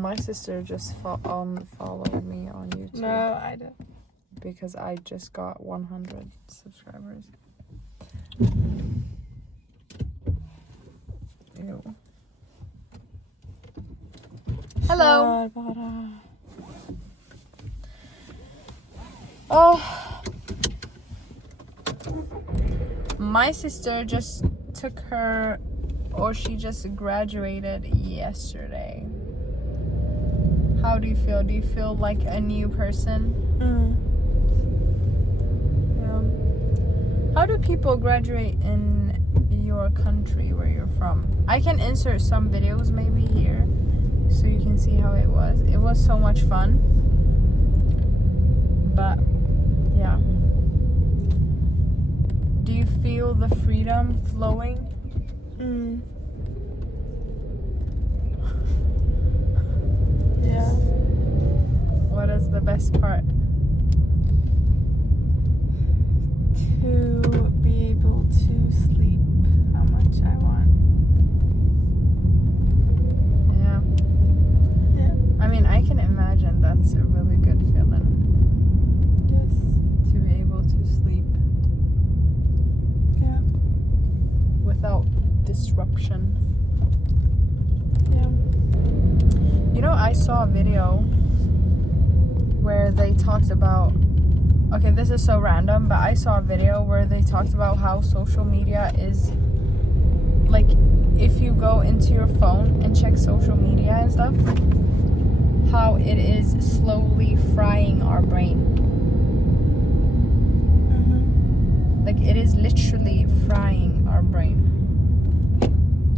My sister just unfollowed me on YouTube. No, I don't. Because I just got 100 subscribers. Ew. Hello. Oh. My sister just took her, or she just graduated yesterday. How do you feel? Do you feel like a new person? How do people graduate in your country where you're from? I can insert some videos maybe here so you can see how it was. It was so much fun. But yeah. Do you feel the freedom flowing? Yeah. What is the best part? To be able to sleep how much I want. Yeah. I mean, I can imagine that's a really good feeling. Yes. To be able to sleep. Yeah. Without disruption. Yeah. You know, I saw a video where they talked about, okay, this is so random, but I saw a video where they talked about how social media is, like, if you go into your phone and check social media and stuff, how it is slowly frying our brain. Like, it is literally frying our brain.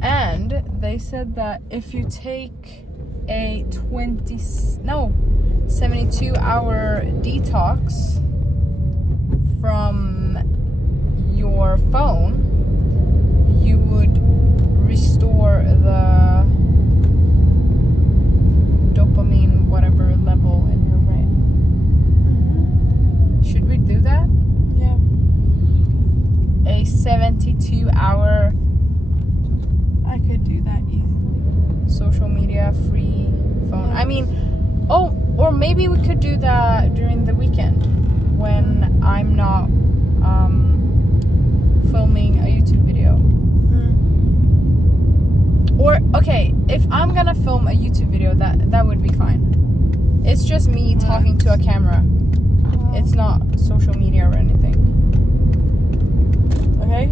And they said that if you take a 72-hour detox from your phone, you would restore the dopamine whatever level in your brain. Should we do that? Yeah. A 72-hour I could do that easily. social media free phone. I mean, or maybe we could do that during the weekend when I'm not filming a YouTube video. Or okay, if I'm gonna film a YouTube video, that would be fine. It's just me talking to a camera. It's not social media or anything. Okay?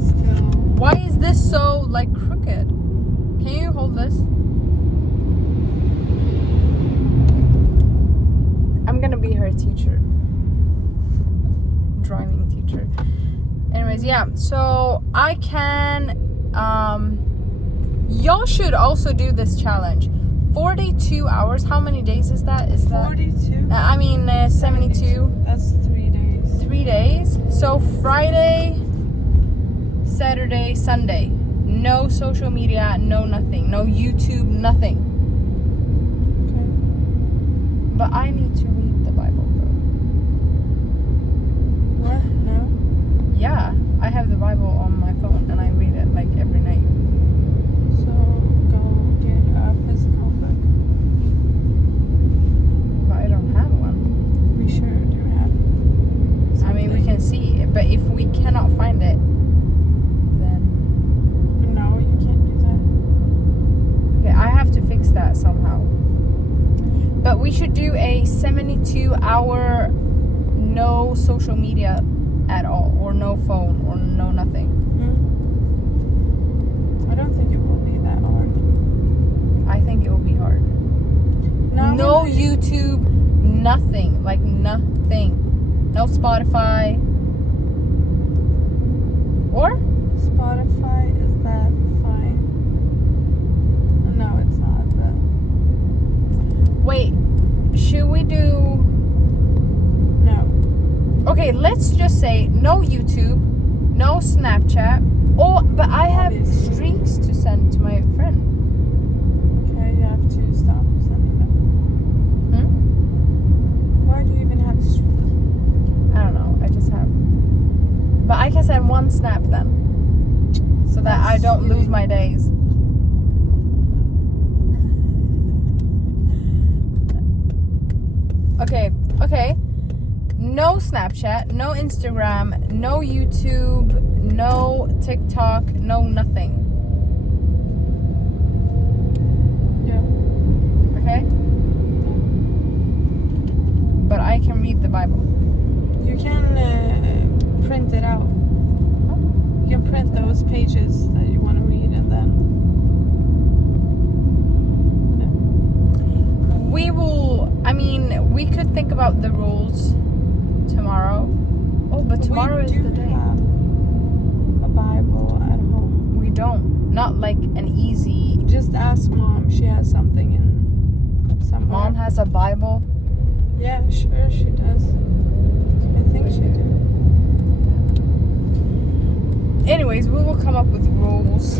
Still. Why is this so like crooked? Can you hold this? I'm gonna be her teacher. Driving teacher. Anyways, yeah, so I can y'all should also do this challenge. 42 hours. How many days is that? 42? 72. That's 3 days. 3 days. So Friday, Saturday, Sunday. No social media, no nothing. No YouTube, nothing. Okay. But I need to read the Bible though. What? No? Yeah, I have the Bible on my phone and I read it like every night. So go get a physical book. But I don't have one. We sure do have something. I mean, we can see it, but if we cannot find it, then No, you can't do that. okay, I have to fix that somehow. But we should do a 72-hour no social media at all, or no phone, or no nothing. I don't think it will be that hard. I think it will be hard. No YouTube, nothing. Like nothing. No Spotify. Or? Spotify, is that fine? No, it's not, but Wait, should we do... no. Okay, let's just say no YouTube, no Snapchat. Oh, but I have streaks to send to my friend. Okay, you have to stop sending them. Why do you even have streaks? I don't know, I just have. But I can send one snap then, so that I don't lose my days. That's sweet. I mean, we can see it, but if we cannot find it, then... No, you can't do that. Okay, I have to fix that somehow. But we should do a 72-hour no social media at all, or no phone, or no nothing. Okay. No Snapchat, no Instagram, no YouTube, no TikTok, no nothing. Yeah. Okay? But I can read the Bible. You can print it out. You can print those pages that you want to read and then. We could think about the rules tomorrow. Oh, but tomorrow is the day. Have a Bible at home. We don't. Not like an easy. Just ask Mom. She has something in somewhere. Mom has a Bible. Yeah, sure she does. I think she does. Anyways, we will come up with rules.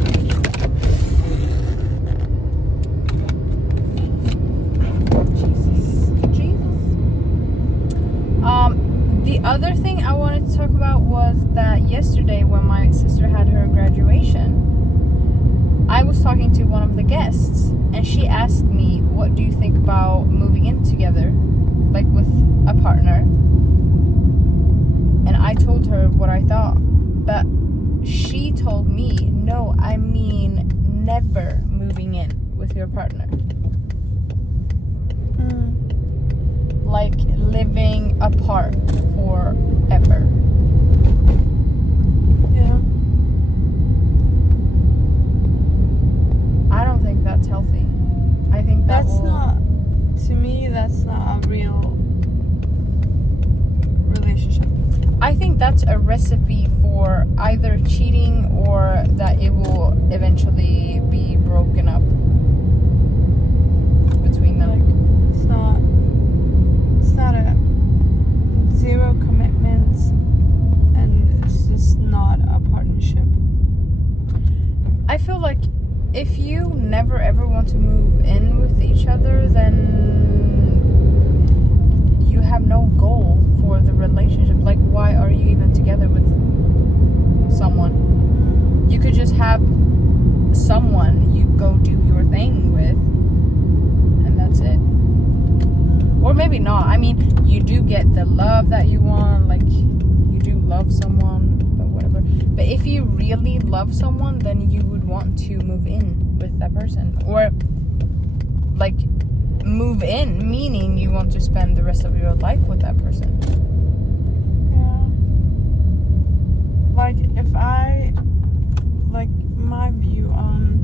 The other thing I wanted to talk about was that yesterday when my sister had her graduation, I was talking to one of the guests and she asked me, what do you think about moving in together, like with a partner? And I told her what I thought, but she told me, no, I mean never moving in with your partner. Like living apart forever. Yeah. I don't think that's healthy. I think that's to me, that's not a real relationship. I think that's a recipe for either cheating or that it will eventually be broken up between them. Like, it's not a zero commitments, and it's just not a partnership. I feel like if you never ever want to move in with each other, then you have no goal for the relationship. Like, why are you even together with someone? You could just have someone you go do your thing with, and that's it. Or maybe not. I mean, you do get the love that you want, like you do love someone, but whatever. But if you really love someone, then you would want to move in with that person. Or like move in, meaning you want to spend the rest of your life with that person. Yeah. Like, my view on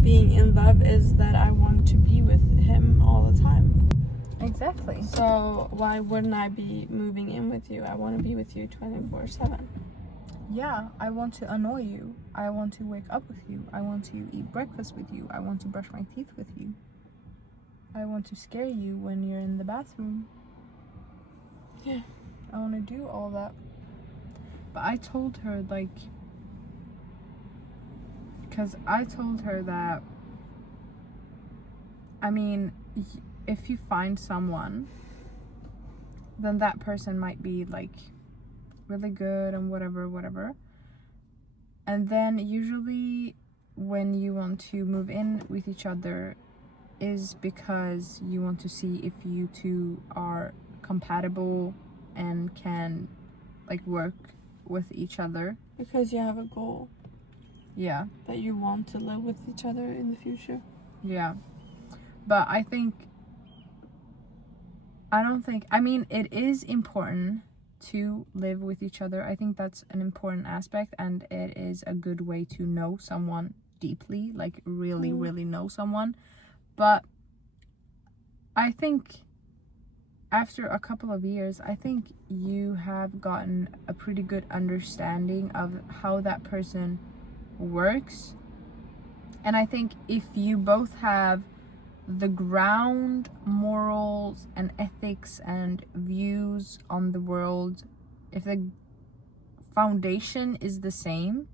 being in love is that I want to be with him all the time. Exactly. So why wouldn't I be moving in with you? I want to be with you 24/7. Yeah, I want to annoy you. I want to wake up with you. I want to eat breakfast with you. I want to brush my teeth with you. I want to scare you when you're in the bathroom. Yeah. I want to do all that. But I told her, because I told her that, I mean, if you find someone, then that person might be like really good and whatever. And then usually when you want to move in with each other is because you want to see if you two are compatible and can like work with each other. Because you have a goal. Yeah. That you want to live with each other in the future. Yeah. But I mean, it is important to live with each other. I think that's an important aspect, and it is a good way to know someone deeply, like really, really know someone. But I think after a couple of years, I think you have gotten a pretty good understanding of how that person works. And I think if you both have the ground morals and ethics and views on the world, if the foundation is the same,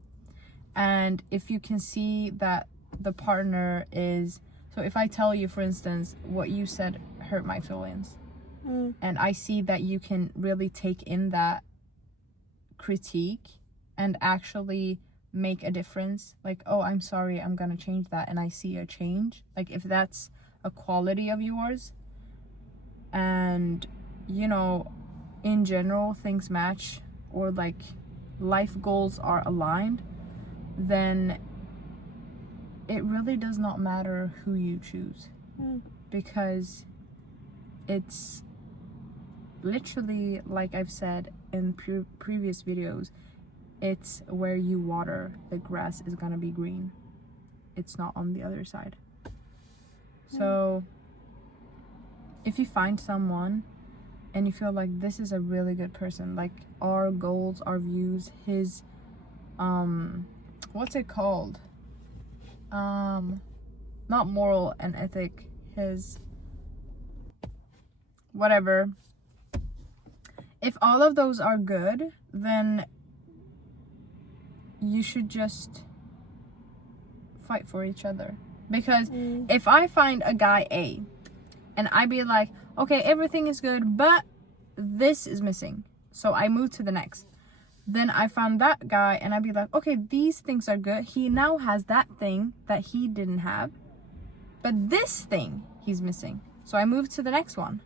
and if you can see that the partner is, so if I tell you, for instance, what you said hurt my feelings, and I see that you can really take in that critique and actually make a difference, like, oh, I'm sorry, I'm gonna change that, and I see a change, like if that's a quality of yours, and you know, in general things match, or like life goals are aligned, then it really does not matter who you choose, because it's literally, like I've said in previous videos, it's where you water, the grass is gonna be green. It's not on the other side. So if you find someone and you feel like this is a really good person, like our goals, our views, his what's it called, not moral and ethic, his whatever, if all of those are good, then you should just fight for each other. Because if I find a guy A and I be like, okay, everything is good, but this is missing, so I move to the next. Then I found that guy and I'd be like, okay, these things are good. He now has that thing that he didn't have, but this thing he's missing. So I move to the next one.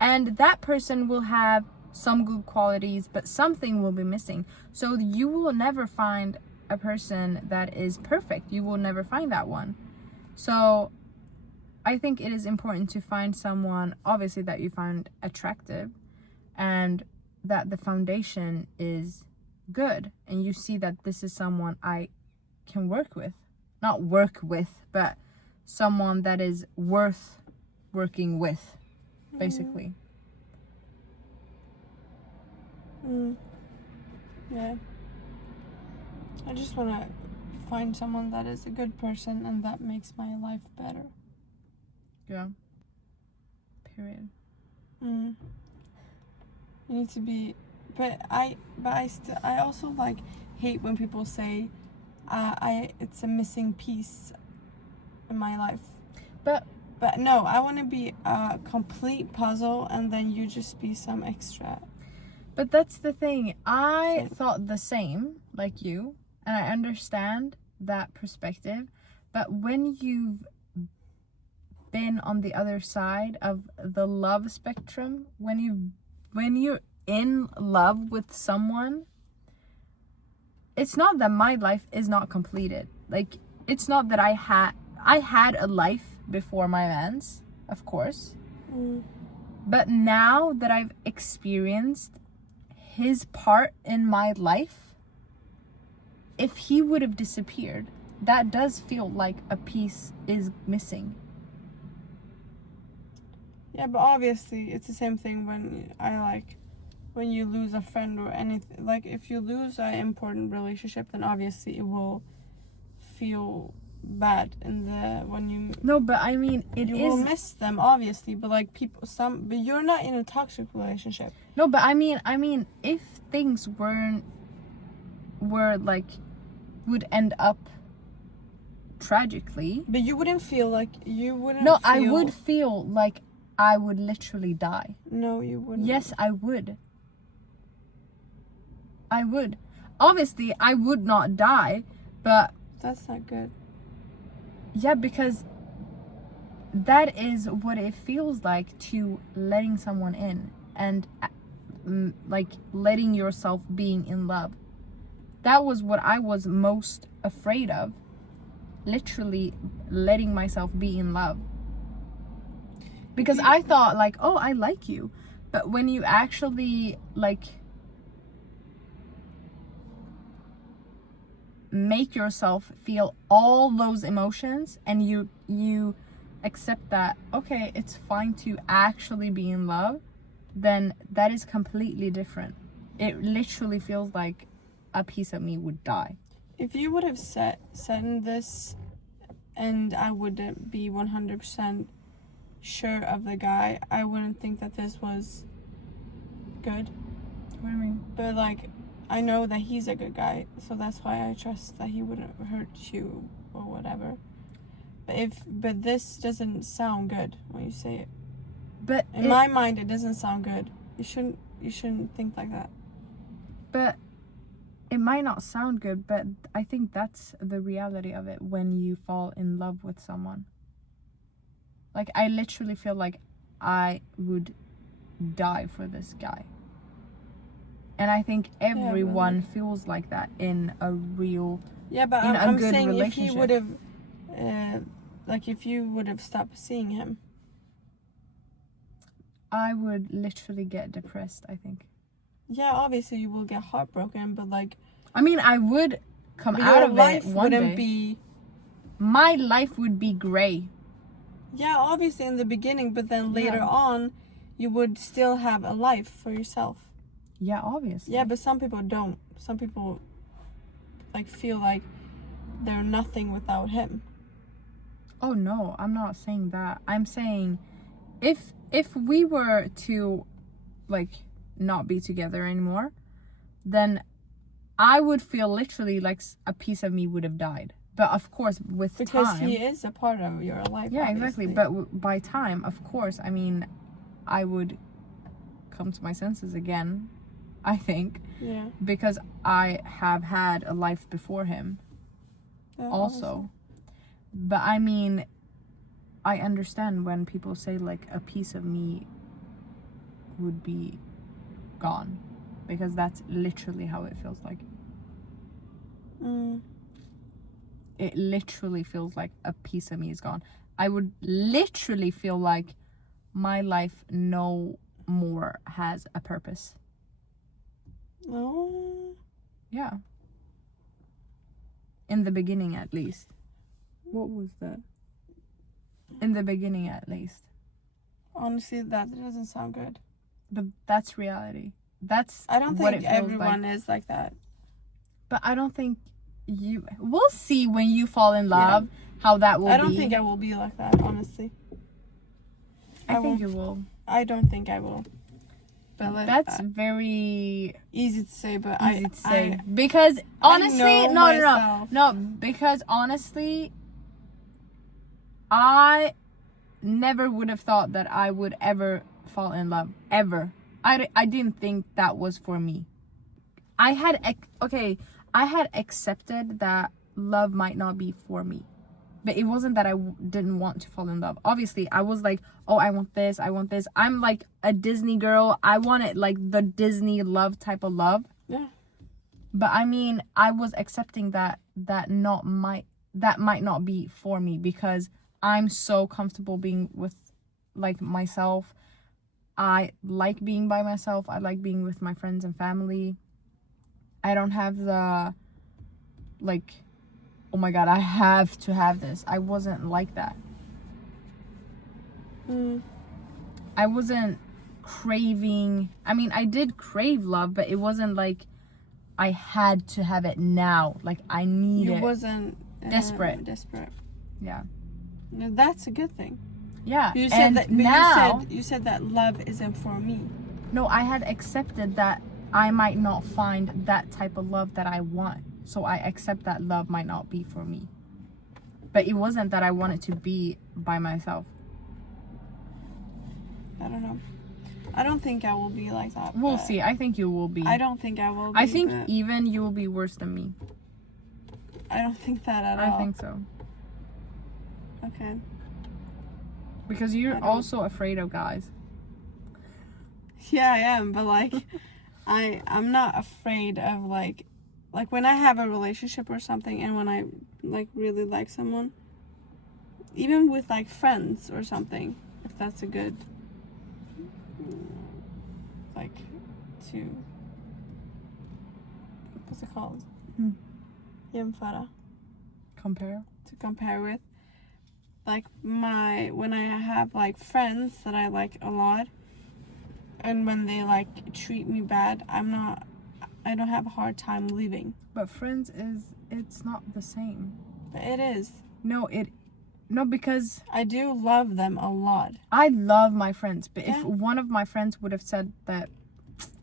And that person will have some good qualities, but something will be missing. So you will never find a person that is perfect. You will never find that one. So I think it is important to find someone, obviously, that you find attractive, and that the foundation is good, and you see that this is someone I can work with. Not work with, but someone that is worth working with, basically. Yeah. I just want to find someone that is a good person and that makes my life better. Yeah. Period. You need to be, but I also like hate when people say, it's a missing piece in my life. But no, I want to be a complete puzzle, and then you just be some extra. But that's the thing. I thought the same, like you, and I understand that perspective. But when you've been on the other side of the love spectrum, when you're in love with someone, it's not that my life is not completed. Like, it's not that I had a life before my man's, of course. But now that I've experienced his part in my life, if he would have disappeared, that does feel like a piece is missing. Yeah, but obviously it's the same thing when you lose a friend or anything. Like, if you lose an important relationship, then obviously it will feel bad No, but I mean, you will miss them, obviously, but like but you're not in a toxic relationship. No, but I mean if things would end up tragically, but you wouldn't feel like I would feel like I would literally die. No, you wouldn't. Yes, I would. Obviously I would not die, but that's not good. Yeah, because that is what it feels like to letting someone in, and like letting yourself being in love. That was what I was most afraid of. Literally letting myself be in love. Because I thought like, oh, I like you. But when you actually like make yourself feel all those emotions, and you accept that, okay, it's fine to actually be in love, then that is completely different. It literally feels like a piece of me would die. If you would have said this and I wouldn't be 100% sure of the guy, I wouldn't think that this was good. What do you mean? But like, I know that he's a good guy, so that's why I trust that he wouldn't hurt you or whatever. But this doesn't sound good when you say it. But in my mind, it doesn't sound good. You shouldn't think like that. But it might not sound good, but I think that's the reality of it when you fall in love with someone. Like, I literally feel like I would die for this guy. And I think everyone feels like that in a real, but in I'm a good saying relationship. if he would have, like if you would have stopped seeing him, I would literally get depressed, I think. Yeah, obviously you will get heartbroken, but like, I mean, I would come out of it one day. Be... My life would be gray. Yeah, obviously in the beginning, but then later on, you would still have a life for yourself. Yeah, obviously. Yeah, but some people don't. Some people like feel like they're nothing without him. Oh no, I'm not saying that. I'm saying if we were to like not be together anymore, then I would feel literally like a piece of me would have died. But of course, because he is a part of your life. Yeah, obviously. exactly. But by time, of course, I mean, I would come to my senses again, I think. Yeah. Because I have had a life before him. Yeah, also. obviously. But I mean, I understand when people say like a piece of me would be gone, because that's literally how it feels like. It literally feels like a piece of me is gone. I would literally feel like my life no more has a purpose. Oh. Yeah. In the beginning, at least. What was that? In the beginning, at least. Honestly, that doesn't sound good. But that's reality. That's I don't what think it feels everyone like. is like that. But I don't think you... We'll see when you fall in love how that will be. I don't think I will be like that, honestly. I think you will. I don't think I will. But that's very easy to say, but easy to say. Because honestly, no, because honestly, I never would have thought that I would ever fall in love, ever. I didn't think that was for me. I had accepted that love might not be for me, but it wasn't that I didn't want to fall in love. Obviously, I was like, oh, I want this. I'm like a Disney girl. I wanted like the Disney love type of love. Yeah. But I mean, I was accepting that might not be for me, because I'm so comfortable being with like myself. I like being by myself. I like being with my friends and family. I don't have the like, oh my god, I have to have this. I wasn't like that. I wasn't craving. I mean, I did crave love, but it wasn't like I had to have it now. Like I need it. You wasn't desperate. Yeah. No, that's a good thing. Yeah. You said that. But you said that love isn't for me. No, I had accepted that I might not find that type of love that I want. So I accept that love might not be for me. But it wasn't that I wanted to be by myself. I don't know. I don't think I will be like that. We'll see. I think you will be. I don't think I will be. I think even you will be worse than me. I don't think that at all. I think so. Okay. Because you're also afraid of guys. Yeah, I am. But like, I'm not afraid of like when I have a relationship or something, and when I like really like someone, even with like friends or something, if that's a good like to what's it called? Jämföra. Compare. To compare with. Like when I have like friends that I like a lot, and when they like treat me bad, I don't have a hard time leaving. But friends it's not the same. But it is. No, because I do love them a lot. I love my friends, but if one of my friends would have said that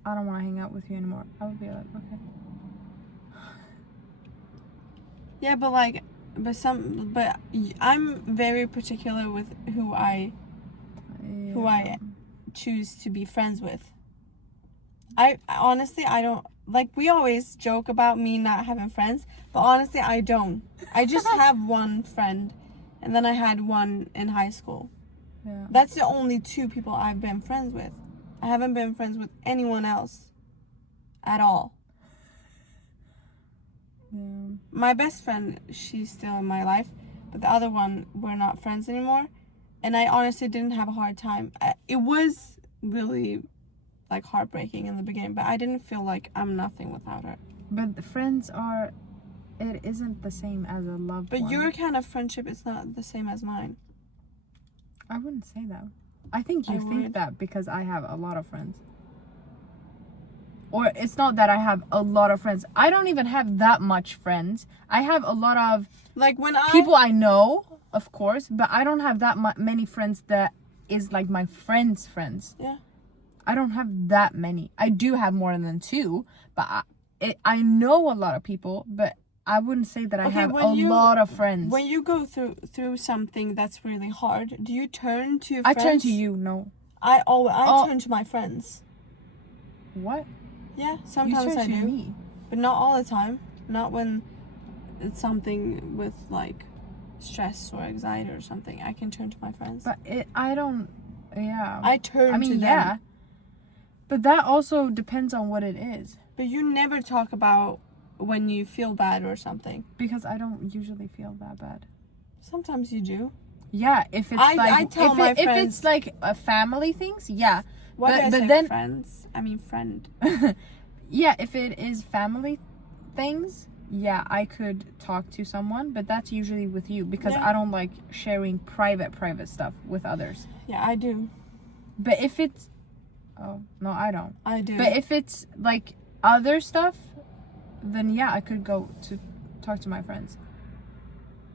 I don't want to hang out with you anymore, I would be like, okay. Yeah, but I'm very particular with who I choose to be friends with. I honestly, I don't like, we always joke about me not having friends, but honestly I don't. I just have one friend, and then I had one in high school. Yeah. That's the only 2 people I've been friends with. I haven't been friends with anyone else at all. Yeah. My best friend, she's still in my life, but the other one, we're not friends anymore. And I honestly didn't have a hard time. It was really like heartbreaking in the beginning, but I didn't feel like I'm nothing without her. But the friends are, it isn't the same as a loved But one. your kind of friendship is not the same as mine. I wouldn't say that. I think you I think would. that because I have a lot of friends. Or it's not that I have a lot of friends. I don't even have that much friends. I have a lot of Like when people I know, of course, but I don't have that many friends that is like my friends' friends. Yeah. I don't have that many. I do have more than 2, but I know a lot of people, but I wouldn't say that I have a lot of friends. When you go through something that's really hard, do you turn to your I friends? turn to you, no. I turn to my friends. What? Yeah, You sometimes turn I to do. me. But not all the time. Not when it's something with like stress or anxiety or something. I can turn to my friends. But I don't, yeah. I turn to them. Yeah. But that also depends on what it is. But you never talk about when you feel bad or something. Because I don't usually feel that bad. Sometimes you do. Yeah, if it's if it's like a family things, yeah. What but, did I but say? then Friends? I mean friend. yeah, if it is family things, yeah, I could talk to someone, but that's usually with you because I don't like sharing private stuff with others. Yeah, I do. But if it's oh, no, I don't. I do. But if it's like other stuff, then yeah, I could go to talk to my friends.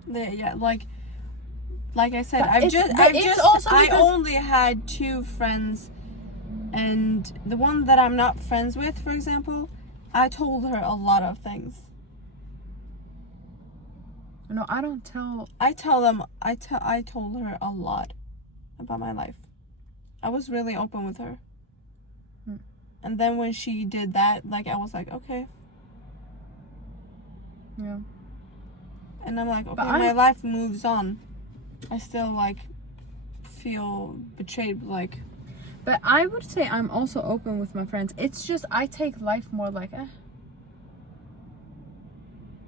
Yeah, like I said, But I only had 2 friends, and the one that I'm not friends with, for example, I told her a lot of things. No, I don't tell. I told her a lot about my life. I was really open with her. And then when she did that, like I was like, okay. Yeah. And I'm like, okay, my life moves on. I still like feel betrayed, like. But I would say I'm also open with my friends. It's just I take life more like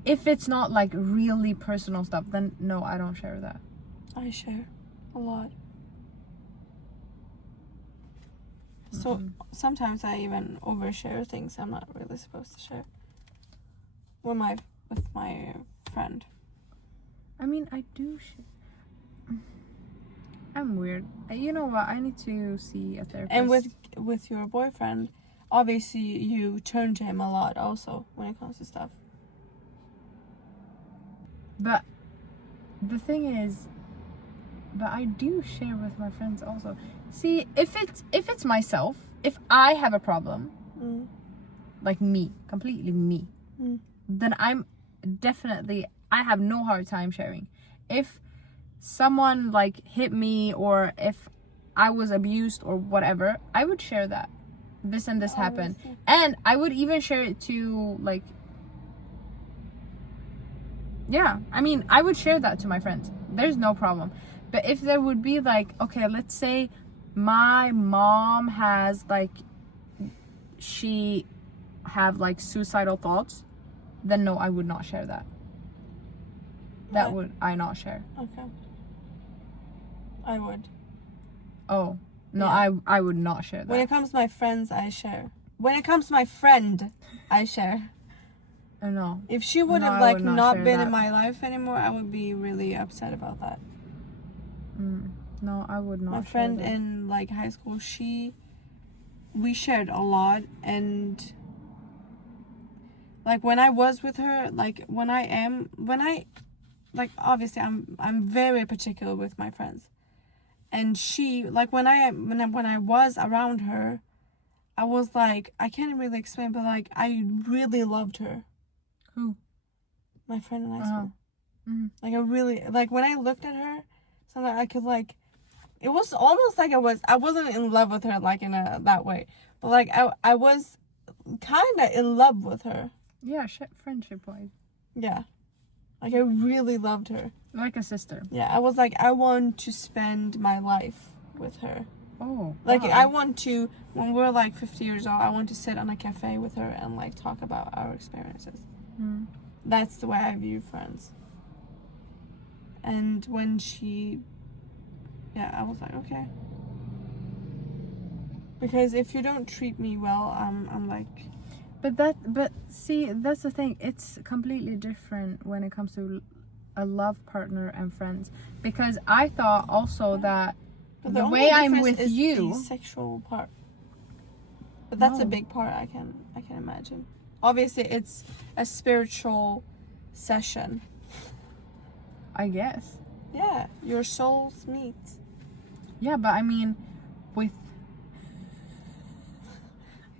if it's not like really personal stuff, then no, I don't share that. I share a lot. So sometimes I even overshare things I'm not really supposed to share. With my friend. I mean, I do share. I'm weird. You know what? I need to see a therapist. And with your boyfriend, obviously you turn to him a lot also when it comes to stuff. But the thing is, but I do share with my friends also. See, if it's myself, if I have a problem, like me, completely me, then I'm definitely, I have no hard time sharing. If someone like hit me or if I was abused or whatever, I would share that. This and this happened. And I would even share it to like, yeah, I mean, I would share that to my friends. There's no problem. But if there would be like, okay, let's say my mom has like, she have like suicidal thoughts, then no, I would not share that. That would I not share. Okay. I would. Oh, no, yeah. I would not share that. When it comes to my friends, I share. When it comes to my friend, I share. No. If she would have like not been in my life anymore, I would be really upset about that. No, I would not. My friend in like high school, we shared a lot, and like when I was with her, like obviously I'm very particular with my friends, and she like when I was around her, I was like, I can't really explain, but like I really loved her. Who? My friend in high school. Like I really like when I looked at her, something I could like. It was almost like I wasn't in love with her like in that way, but like I was kind of in love with her. Yeah, friendship wise. Yeah, like I really loved her. Like a sister. Yeah, I was like, I want to spend my life with her. Oh. Like, wow. I want to, when we're like 50 years old, I want to sit on a cafe with her and like talk about our experiences. Mm. That's the way I view friends. And when I was like, okay. Because if you don't treat me well, I'm like... But see, that's the thing. It's completely different when it comes to a love partner and friends. Because I thought also that But the only way I'm difference with is you... the sexual part. But that's a No. big part, I can imagine. Obviously, it's a spiritual session. I guess. Yeah, your souls meet. Yeah, but I mean, with...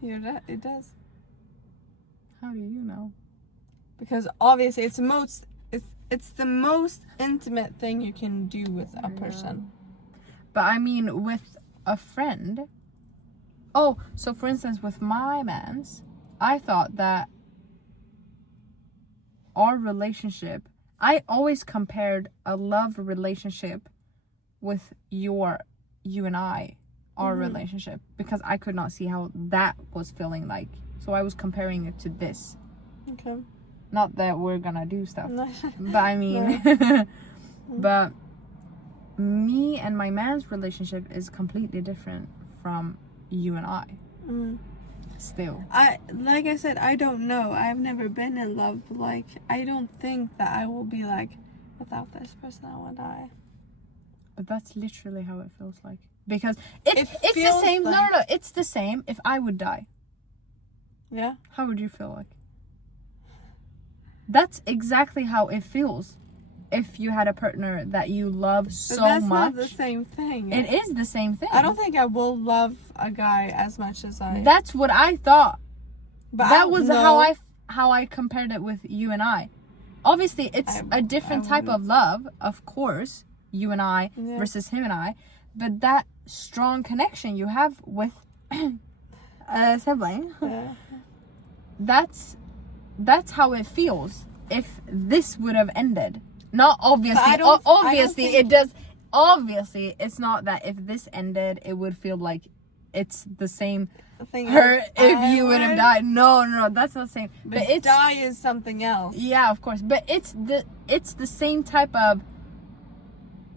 It does. How do you know? Because obviously, it's the most intimate thing you can do with a person. But I mean, with a friend... Oh, so for instance, with my mans, I thought that our relationship... I always compared a love relationship with you and I, our relationship, because I could not see how that was feeling like. So I was comparing it to this. Okay. Not that we're gonna do stuff, No. but I mean, but me and my man's relationship is completely different from you and I. Mm. Still. Like I said, I don't know. I've never been in love. But like, I don't think that I will be like, without this person, I will die. But that's literally how it feels like. Because it's the feels same. like- No, it's the same if I would die. Yeah. How would you feel like? That's exactly how it feels if you had a partner that you love But so that's much. not the same thing. It is the same thing. I don't think I will love a guy as much as I... That's what I thought. But I That don't was know. how I compared it with you and I. Obviously, it's a different type of wouldn't. love, of course, you and I Yeah. versus him and I. But that strong connection you have with a sibling, Yeah. that's how it feels if this would have ended. Not obviously. I don't Obviously, think- it does. Obviously, it's not that if this ended, it would feel like it's the same The thing hurt is, if I you would have would, died. No, that's not the same. But it's die is something else. yeah, of course. But it's the same type of.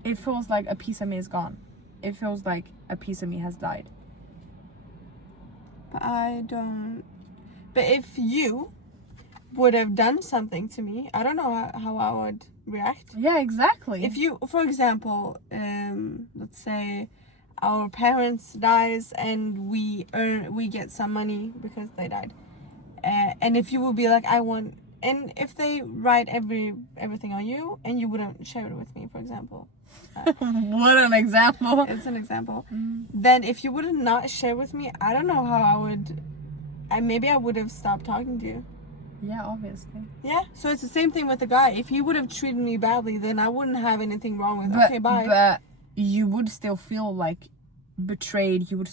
It feels like a piece of me is gone. It feels like a piece of me has died. But I don't... But if you would have done something to me, I don't know how I would react. Yeah, exactly. If you, for example, let's say our parents dies and we get some money because they died, and if you would be like, I want, and if they write everything on you and you wouldn't share it with me, for example, What an example. it's an example, then if you would have not shared with me, I don't know how I would. Maybe I would have stopped talking to you. Yeah, obviously. Yeah, so it's the same thing with the guy. If he would have treated me badly, then I wouldn't have anything wrong with okay, bye. But you would still feel like betrayed. You would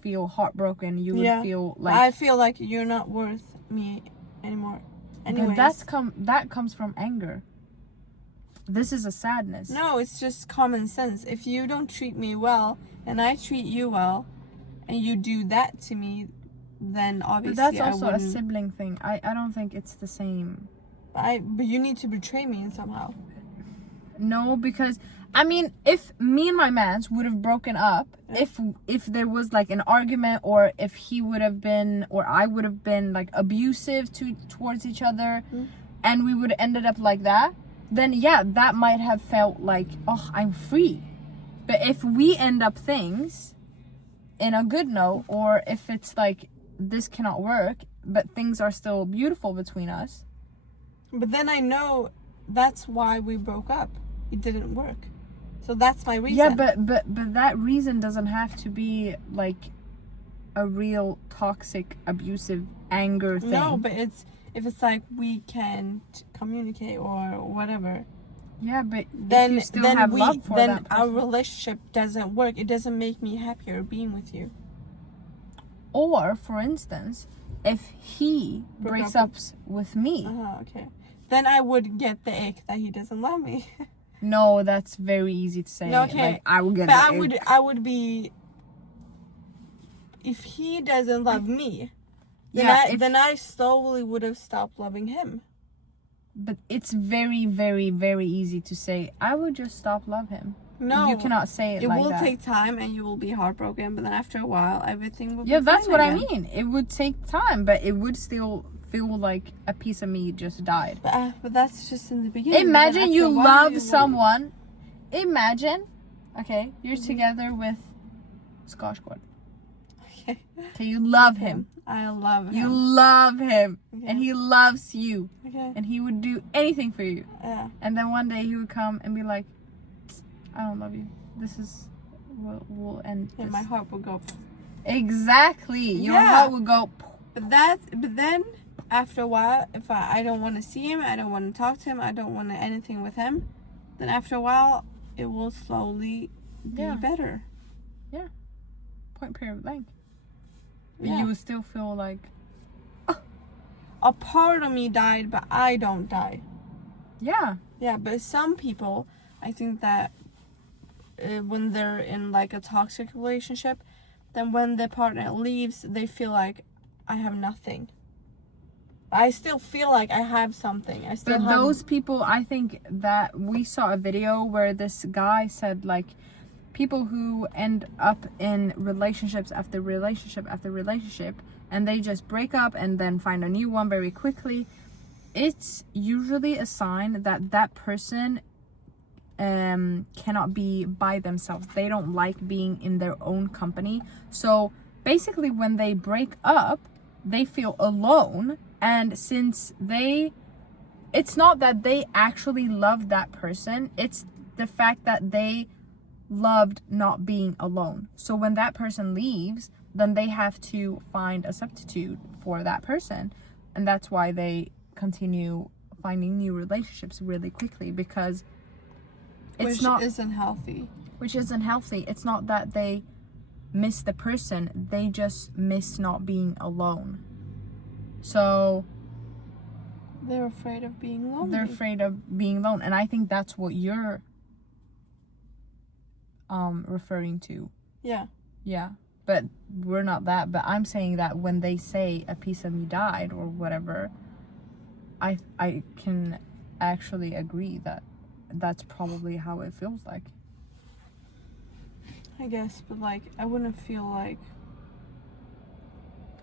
feel heartbroken. You would feel like I feel like you're not worth me anymore. Anyways. But that comes from anger. This is a sadness. No, it's just common sense. If you don't treat me well and I treat you well, and you do that to me, then obviously But that's also I a wouldn't. sibling thing. I don't think it's the same. But you need to betray me somehow. No, because I mean, if me and my mans would have broken up, if there was like an argument, or if he would have been, or I would have been like abusive towards each other, and we would have ended up like that, then yeah, that might have felt like, oh, I'm free. But if we end up things in a good note, or if it's like this cannot work, but things are still beautiful between us. But then I know that's why we broke up. It didn't work. So that's my reason. Yeah, but that reason doesn't have to be like a real toxic, abusive anger thing. No, but if it's like we can't communicate or whatever. Yeah, but Then if you still then have love for then that our person. relationship doesn't work. It doesn't make me happier being with you. Or, for instance, if he breaks up with me, Okay. Then I would get the ick that he doesn't love me. No, that's very easy to say. Okay. Like, I would get But the I would be, if he doesn't love me, then I slowly would have stopped loving him. But it's very, very, very easy to say, I would just stop love him. No. You cannot say it like that. It will take time and you will be heartbroken, but then after a while, everything will be Yeah, that's fine what again. I mean. It would take time, but it would still feel like a piece of me just died. But that's just in the beginning. Imagine you love someone. Imagine, okay, you're together with Scotch Squad. Okay. Okay, you love him. I love him. You love him. Okay. And he loves you. Okay. And he would do anything for you. Yeah. And then one day he would come and be like, I don't love you. This is, we'll end Yeah, this. my heart will go. Exactly. Your heart would go. But then after a while, if I don't want to see him, I don't want to talk to him, I don't want anything with him, then after a while, it will slowly be better. Yeah. Point period blank. Yeah. You would still feel like, a part of me died, but I don't die. yeah. Yeah, but some people, I think that when they're in like a toxic relationship, then when the partner leaves, they feel like I have nothing. I still feel like I have something. But those people, I think that we saw a video where this guy said, like, people who end up in relationships after relationship after relationship, and they just break up and then find a new one very quickly, it's usually a sign that that person cannot be by themselves. They don't like being in their own company. So basically when they break up, they feel alone. And since it's not that they actually love that person, it's the fact that they loved not being alone. So when that person leaves, then they have to find a substitute for that person. And that's why they continue finding new relationships really quickly, because which isn't healthy. It's not that they miss the person, they just miss not being alone. So they're afraid of being lonely. They're afraid of being alone. And I think that's what you're referring to. Yeah. Yeah. But we're not that. But I'm saying that when they say a piece of me died or whatever, I can actually agree that that's probably how it feels like. I guess, but like, I wouldn't feel like...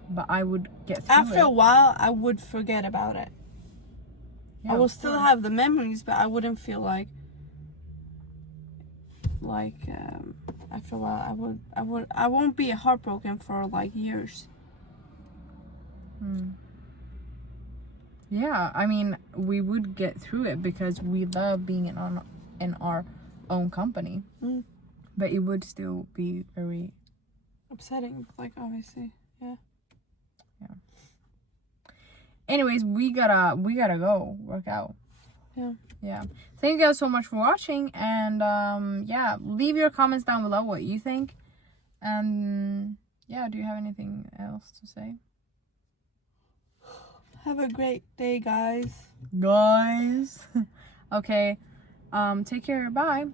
But I would get through After a while, I would forget about it. Yeah, I will still have the memories, but I wouldn't feel like after a while I won't be heartbroken for like years. Yeah, I mean, we would get through it because we love being in our own company. But it would still be very upsetting, like, obviously. Yeah. Anyways, we gotta go work out. Yeah. Thank you guys so much for watching, and yeah, leave your comments down below what you think. And yeah, do you have anything else to say? Have a great day, guys. Okay. Take care. Bye.